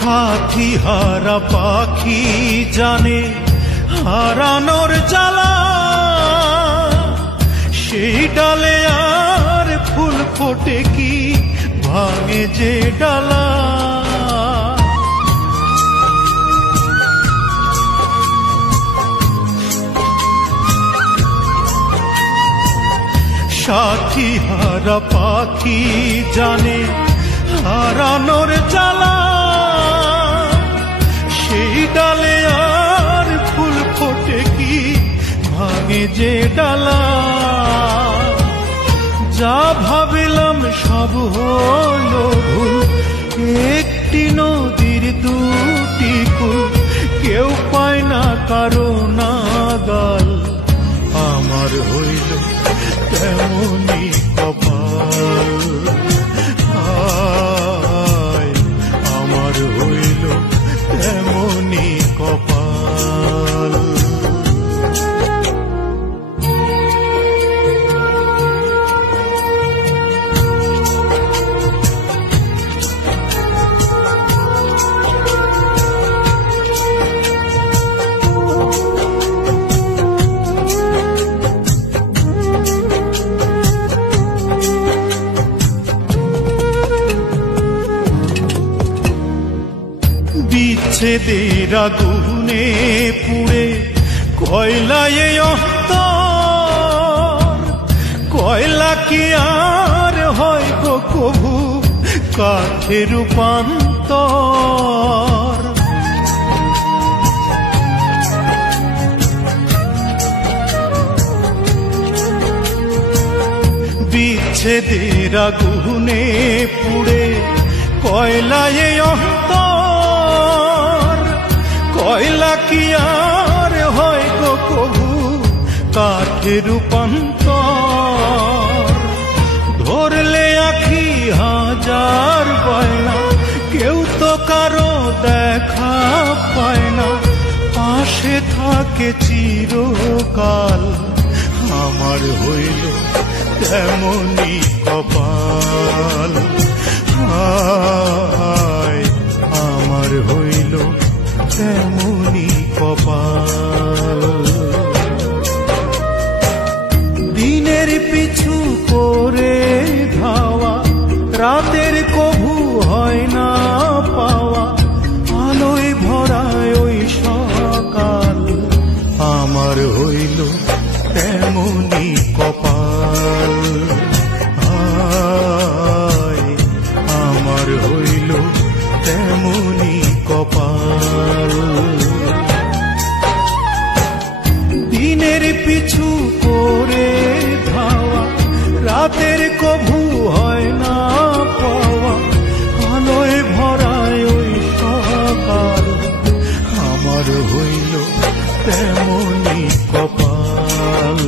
সাথী হারা পাখি জানে হারানোর জ্বালা, সেই ডালে আর ফুল ফোটে কি ভাঙে যে ডালা। সাথী হারা পাখি জানে হারানোর জ্বালা, সেই ডালে আর ফুল ফোটে কি ভাঙে যে ডালা। যা ভাবিলাম সব হলো ভুল, একটি নদীর দুটি কুল, কেউ পায় না কারো নাগাল। আমার হইল তেমনি কপাল, আমার হইল তেমনি কপাল। বিচ্ছেদের আগুনে পুড়ে কয়লায় অন্তর, কয়লা কি আর হয় গো কভু কাঠে রূপান্তর। বিচ্ছেদের আগুনে পুড়ে কয়লায় অন্তর, কয়লা কি আর হয় গো কভু কাঠে রূপান্তর। ধরলে আখি হাজার বায়না, কেউ তো কারো দেখা পায় না, পাশে থাকে চিরকাল। আমার হইল তেমনি কপাল, আমার হইল তেমনি কপাল। দিনের পিছু করে ধাওয়া, রাতের কভু হয় না পাওয়া, আলোয় ভরায় ওই সকাল। আমার হইল তেমনি কপাল, আমার হইল তেমনি কপাল। দিনের পিছু করে ধাওয়া, রাতের কভু হয় না পাওয়া, আলোয় ভরায় ওই সকাল। আমার হইল তেমনি কপাল।